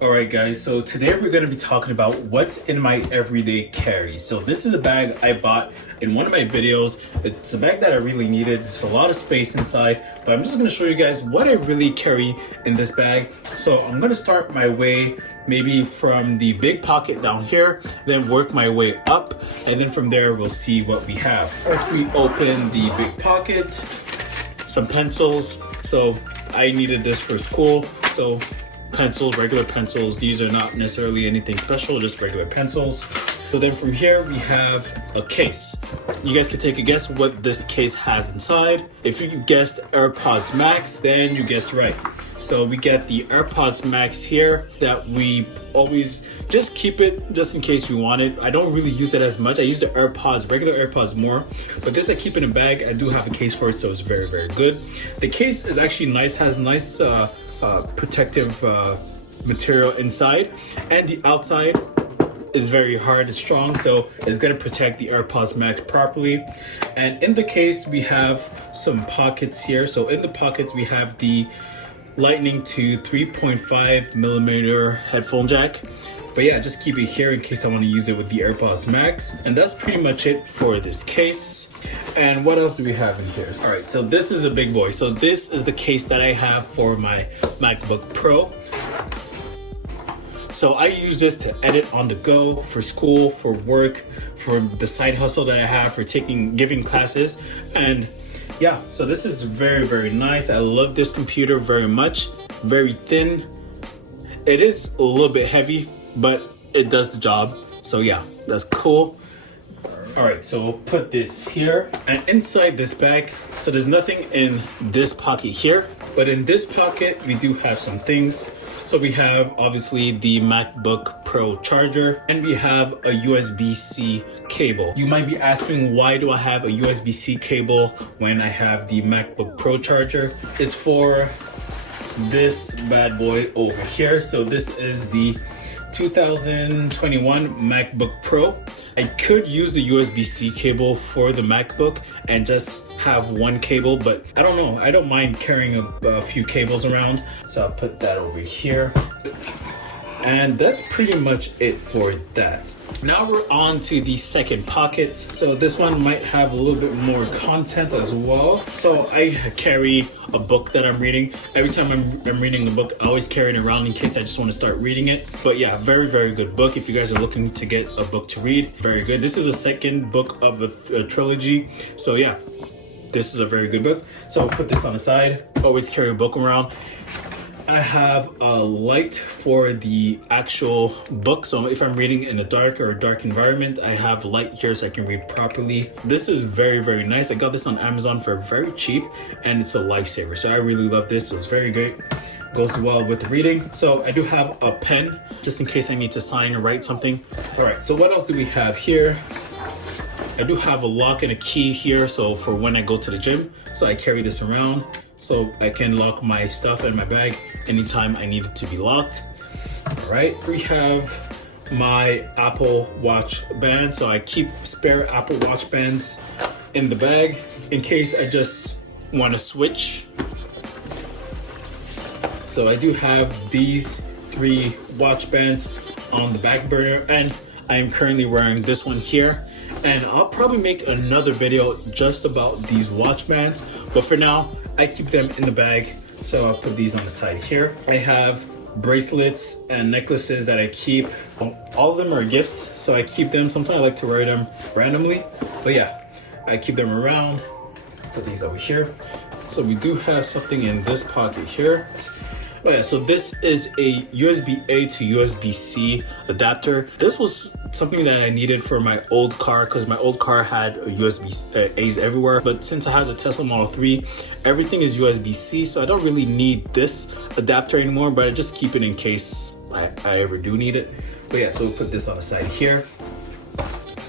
Alright guys, so today we're going to be talking about what's in my everyday carry. So this is a bag I bought in one of my videos. It's a bag that I really needed. It's a lot of space inside, but I'm just going to show you guys what I really carry in this bag. So I'm going to start my way maybe from the big pocket down here, then work my way up, and then from there we'll see what we have. If we open the big pocket, some pencils. So I needed this for school. So pencils, regular pencils. These are not necessarily anything special, just regular pencils. So then from here we have a case. You guys can take a guess what this case has inside. If you guessed AirPods Max, then you guessed right. So we get the AirPods Max here that we always just keep it just in case we want it. I don't really use it as much. I use the AirPods, regular AirPods more, but this I keep in a bag. I do have a case for it, so it's very, very good. The case is actually nice, has nice protective material inside, and the outside is very hard and strong, so it's going to protect the AirPods Max properly. And in the case we have some pockets here. So in the pockets we have the Lightning to 3.5 millimeter headphone jack. But yeah, just keep it here in case I want to use it with the AirPods Max. And that's pretty much it for this case. And what else do we have in here? All right, so this is a big boy. So this is the case that I have for my MacBook Pro. So I use this to edit on the go, for school, for work, for the side hustle that I have, for giving classes. And yeah, so this is very, very nice. I love this computer very much. Very thin. It is a little bit heavy, but it does the job. So yeah, that's cool. All right, so we'll put this here, and inside this bag, so there's nothing in this pocket here, but in this pocket we do have some things. So we have obviously the MacBook Pro charger, and we have a USB-C cable. You might be asking, why do I have a USB-C cable when I have the MacBook Pro charger? It's for this bad boy over here. So this is the 2021 MacBook Pro. I could use the USB-C cable for the MacBook and just have one cable, but I don't know. I don't mind carrying a few cables around. So I'll put that over here. And that's pretty much it for that. Now we're on to the second pocket. So this one might have a little bit more content as well. So I carry a book that I'm reading. Every time I'm reading a book, I always carry it around in case I just want to start reading it. But yeah, very, very good book. If you guys are looking to get a book to read, very good. This is the second book of a trilogy. So yeah, this is a very good book. So I'll put this on the side. Always carry a book around. I have a light for the actual book. So if I'm reading in a dark environment, I have light here so I can read properly. This is very, very nice. I got this on Amazon for very cheap, and it's a lifesaver. So I really love this. So it's very great. Goes well with reading. So I do have a pen just in case I need to sign or write something. All right, so what else do we have here? I do have a lock and a key here, so for when I go to the gym. So I carry this around so I can lock my stuff in my bag anytime I need it to be locked. All right, we have my Apple Watch band. So I keep spare Apple Watch bands in the bag in case I just want to switch. So I do have these 3 watch bands on the back burner, and I am currently wearing this one here. And I'll probably make another video just about these watch bands, but for now I keep them in the bag. So I'll put these on the side here. I have bracelets and necklaces that I keep. All of them are gifts, so I keep them. Sometimes I like to wear them randomly, but yeah, I keep them around. Put these over here. So we do have something in this pocket here. Oh yeah, so this is a USB-A to USB-C adapter. This was something that I needed for my old car because my old car had USB-A's everywhere. But since I have the Tesla Model 3, everything is USB-C, so I don't really need this adapter anymore, but I just keep it in case I ever do need it. But yeah, so we'll put this on the side here.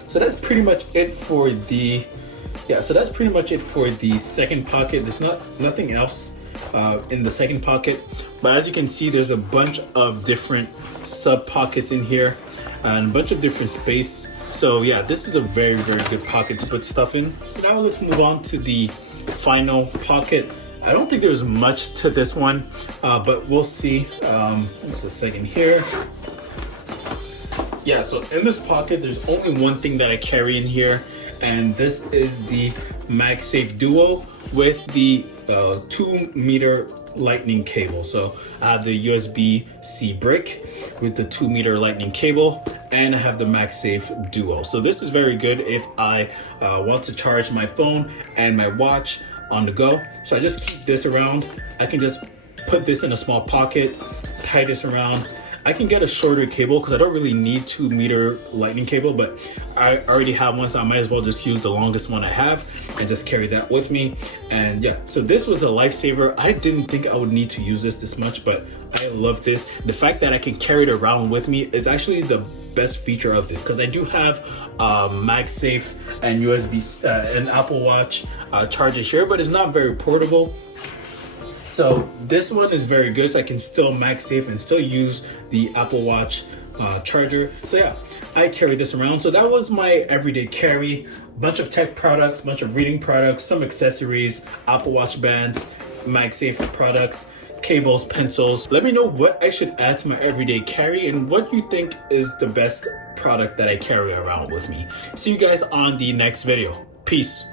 So that's pretty much it for the, second pocket. There's nothing else in the second pocket, but as you can see, there's a bunch of different sub pockets in here and a bunch of different space. So yeah, this is a very, very good pocket to put stuff in. So now let's move on to the final pocket, I don't think there's much to this one, but we'll see. Just a second here. Yeah, so in this pocket, there's only one thing that I carry in here, and this is the MagSafe Duo with the 2-meter lightning cable. So I have the USB-C brick with the 2-meter lightning cable, and I have the MagSafe Duo. So this is very good if I want to charge my phone and my watch on the go. So I just keep this around. I can just put this in a small pocket, tie this around. I can get a shorter cable because I don't really need 2-meter lightning cable, but I already have one, so I might as well just use the longest one I have and just carry that with me. And yeah, so this was a lifesaver. I didn't think I would need to use this much, but I love this. The fact that I can carry it around with me is actually the best feature of this, because I do have MagSafe and USB and Apple Watch chargers here, but it's not very portable. So this one is very good, so I can still MagSafe and still use the Apple Watch charger. So yeah, I carry this around. So that was my everyday carry. Bunch of tech products, bunch of reading products, some accessories, Apple Watch bands, MagSafe products, cables, pencils. Let me know what I should add to my everyday carry and what you think is the best product that I carry around with me. See you guys on the next video. Peace.